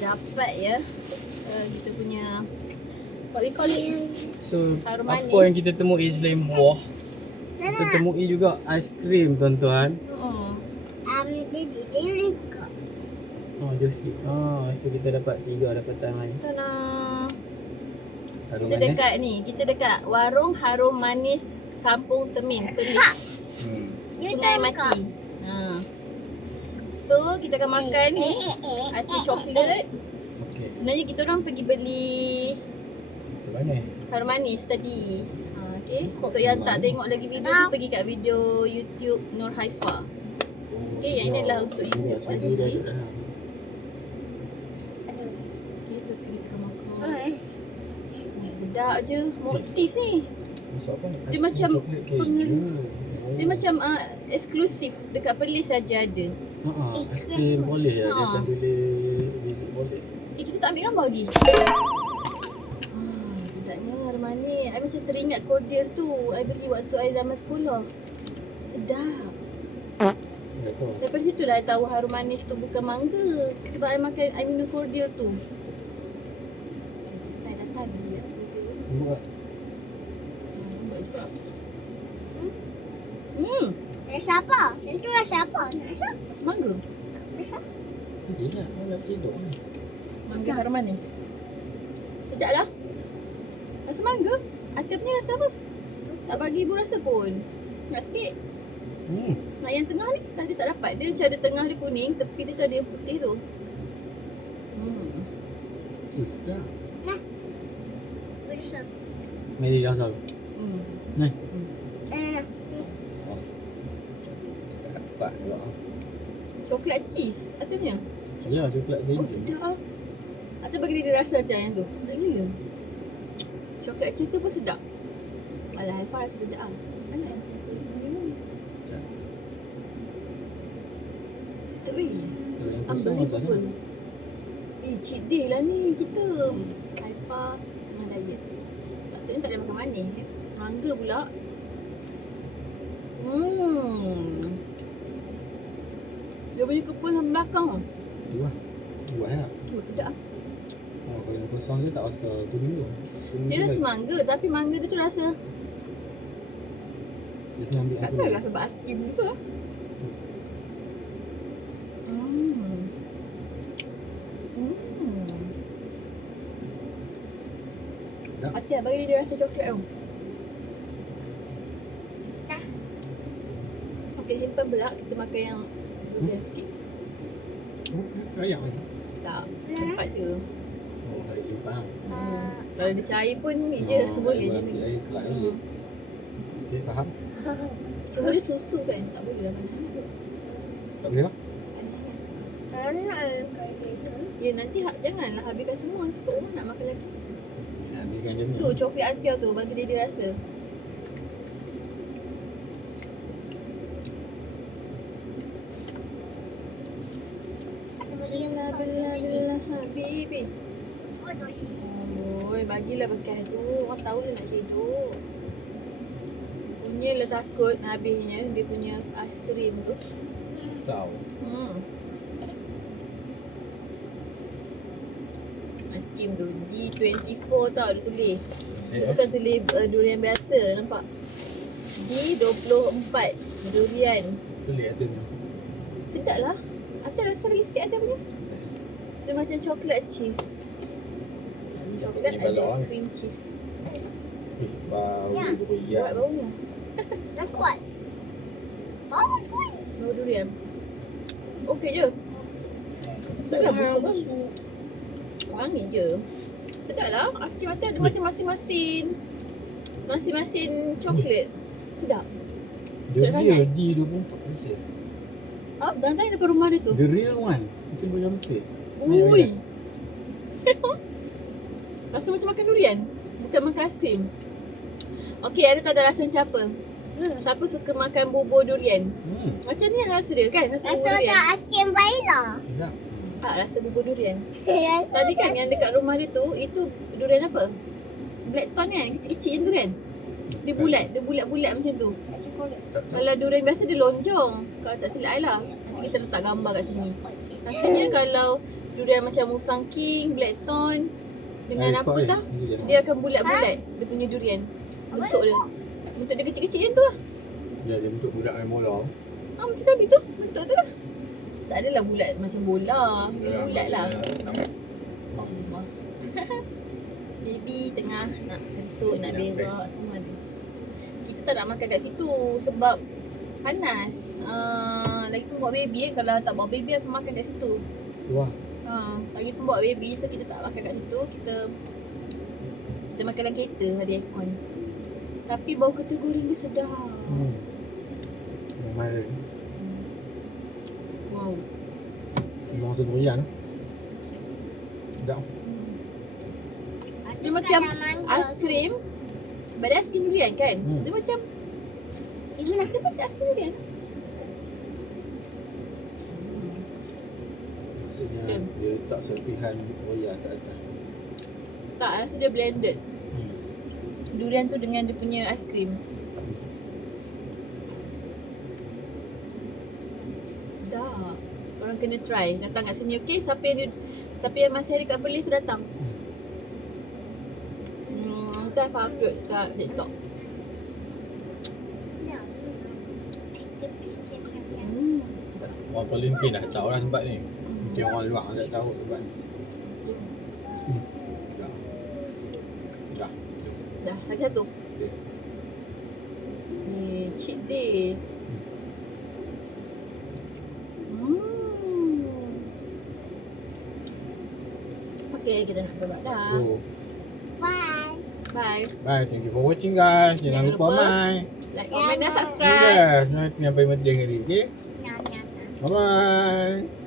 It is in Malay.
Dapat ya kita punya what we call it, So, harum apa manis. yang kita temui selain buah? Kita temui juga aiskrim, tuan-tuan. Dia buka. Oh, jom sikit. So kita dapat 3 dapatan lain. Kita nak Harum kita manis. dekat ni, kita dekat warung Harum Manis Kampung Temin, Perlis, Sungai Mati. So kita akan makan ni aiskrim coklat. Okey. Sebenarnya kita orang pergi beli Mana? harum manis tadi. Okey. Untuk yang tak tengok lagi video tu, pergi kat video YouTube Nur Haifa. Okey, yang ini adalah untuk YouTube aiskrim. Okey, so sekarang kita akan makan. Sedap je. Motis ni. Masuk apa ni? Dia Aiskrim macam coklat keju. Dia macam eksklusif dekat Perlis saja ada. Aiskrim boleh ya. Dia Ha. akan boleh visit boleh. Kita tak ambil gambar lagi. Sedapnya harum manis. I macam teringat cordial tu. I beli waktu I zaman sekolah. Sedap. Tak tahu. Daripada situ lah I tahu harum manis tu bukan mangga. Sebab I makan, I minum cordial tu. Style datang dia lihat cordial. Buat. Buat juga. Siapa? Itu lah siapa? Nak siapa? Rasa mangga. Nanti lah. Awak nak tidur ni. Mangga harum manis. Sedap lah. Rasa mangga. Atas punya rasa apa? Tak bagi ibu rasa pun. Nak sikit. Nak yang tengah ni tadi tak dapat. Dia macam ada tengah dia kuning, tepi dia tu ada yang putih tu. Dah. Bersam. Mari dah asal. Ni. Dapat juga. Coklat cheese atasnya. Ya, coklat keju. Oh sedap. Atas bagi dia rasa macam yang tu. Sedap gila. Coklat cheese tu pun sedap. Alah, Haifa rasa sedap ah. Mana yang Macam. sedap ni. Kalau yang kosong masak Unbelievable. sana. Cheat day lah ni kita. Haifa tengah diet. Patutnya tak ada makan manis. Mangga pula. Dia punya kepul sampai belakang. Tu lah. Buat ya. Oh, sedap. Kalau yang kosong dia tak rasa tu dulu. Dia rasa mangga tapi mangga dia tu rasa Dia kena ambil tak aku. tahu lah sebab aiskrim ni ke. Tak. Hati bagi dia rasa coklat tau. Okey, simpan pula kita makan yang durian sikit. Ayam ni. Tak, tempat je. Oh, tak simpan. Kalau ada cair pun ni je, boleh je ni. Air kerat lagi. Okay, faham? Cuma dia susu kan, tak boleh lah mana tu. Tak boleh lah. Ya nanti janganlah habiskan semua, nanti kat rumah nak makan lagi. Nak ambilkan dia ni. Tu coklat atiau tu bagi dia rasa. Belah habibi. Oi, bagilah bekas tu. Orang tahu lah nak cedok. Punyalah takut habisnya dia punya aiskrim tu. Tahu. Aiskrim tu D24 tau dia tulis. Bukan tulis durian biasa, nampak? D24 durian. Pelik atasnya. Sedap lah. Atas rasa lagi sikit atas punya. Dia macam coklat cheese. Coklat Ni balok ada kan? cream cheese. Bau Ya. Kuat beriak. baunya. Nak kuat. Oh, kuat. Bau durian. Okey je. Taklah busuk kan. Wangi je. Sedap lah. Aiskrim atas ada macam masin-masin. Masin-masin coklat. Sedap. Dia Sedap real sangat. D24. Oh, dan tanya depan rumah dia tu. The real one. Itu macam betul. Ui. Rasa macam makan durian. Bukan makan aiskrim. Okey, ada tak ada rasa macam apa? Siapa suka makan bubur durian? Macam ni rasa dia kan? Rasa bubur Rasa durian. macam aiskrim vanila. Sedap. Tak, rasa bubur durian. Rasa Tadi kan yang dekat rumah dia tu, itu durian apa? Blackthorn kan? Kecil-kecil macam tu kan? Dia bulat, dia bulat-bulat macam tu. Kalau durian biasa dia lonjong. Kalau tak silap I lah. Nanti kita letak gambar kat sini. Rasanya kalau Durian macam Musang King, Blackthorn dengan Air apa kau, tau? Ni je. Dia akan bulat-bulat dia punya durian. Bentuk dia. Bentuk dia kecil-kecil macam tu lah. Ya, dia bentuk budak main bola. Macam tadi tu. Bentuk tu lah. Tak adalah bulat macam bola. Dia bulat lah. Baby tengah nak kentut, nak Nak berak press. semua ada. Kita tak nak makan kat situ sebab panas. Lagipun bawa baby kan, kalau tak bawa baby harus makan kat situ. Wah. Lagipun bawa baby so kita tak makan kat situ. Kita makan dalam kereta ada aircon. Tapi bau ketua goreng dia sedap. Kemarin. Wow. Memang tu durian. Sedap. Dia macam aiskrim. Badan aiskrim durian kan? Dia macam dia macam aiskrim durian. Maksudnya dia letak serpihan durian kat atas. Tak, rasa dia blended. Durian tu dengan dia punya aiskrim. Sedap. Korang kena try. Datang kat sini okey. Siapa yang masih ada kat Perlis tu datang. Kita upload kat TikTok. Orang paling mungkin dah tahu lah tempat ni. Mungkin orang luar tak tahu tempat ni. Dah. Dah, lagi satu. Okay. Ni cheat day. Okay, kita nak berbak dah. So, Bye. Bye. bye. Thank you for watching guys. Jangan lupa mai. Like, comment dan subscribe. Yes, nanti yang paling penting tadi. Okay. Nyam, nyam, nyam. Bye bye.